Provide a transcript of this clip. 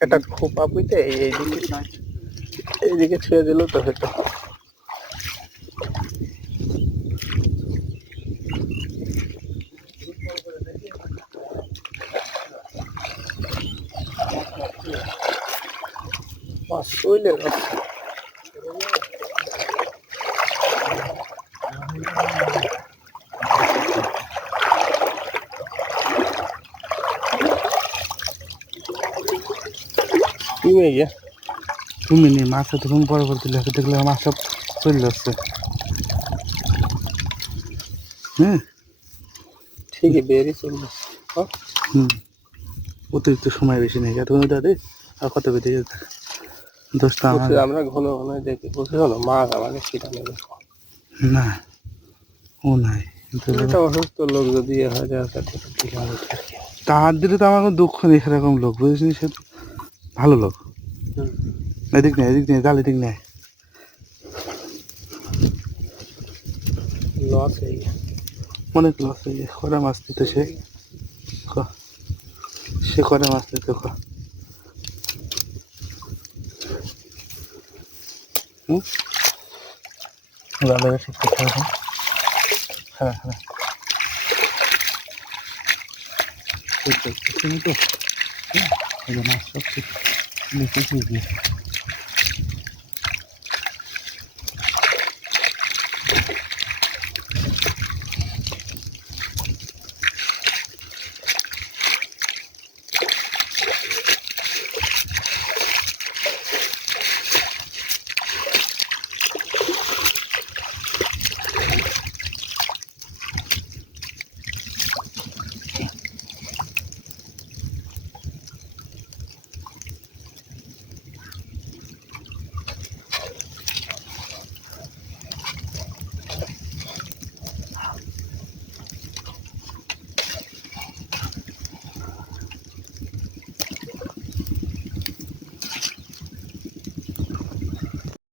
এটা খোপা পুঁতে এইদিকে এইদিকে ছুঁয়ে দিলেও তো হতো মাছ চলে কমে গিয়ে। তুমি নেই মাছ এতক্ষণ পরে পরে তুলে দেখলে মাছ সব চলে যাচ্ছে হ্যাঁ? ঠিকই বেরিয়ে চলবে হুম। অতিরিক্ত সময় বেশি নেই। এতক্ষণ দাদে আর কত বেঁধে যেতে দশটা আমরা ঘন ঘন দেখি। বুঝতে হলো মাছ আমাকে সেটা নেবে না ও নাই। অসুস্থ লোক যদি হয়ে তো কি হবে আর কি। তার দিলে তো আমার কোনো দুঃখ নেই সেরকম লোক বুঝেছিস? সে তো ভালো লোক। এদিক নেই এদিক নেই জাল এদিক নেই। লস হয়ে গেছে। অনেক লস হয়ে যায় কটা মাছ নিতে সে? ক- সে কটা মাছ জালে হবে হ্যাঁ হ্যাঁ। ঠিক আছে তুমি তো হ্যাঁ, মাছ সব ঠিক મૂકી દીધી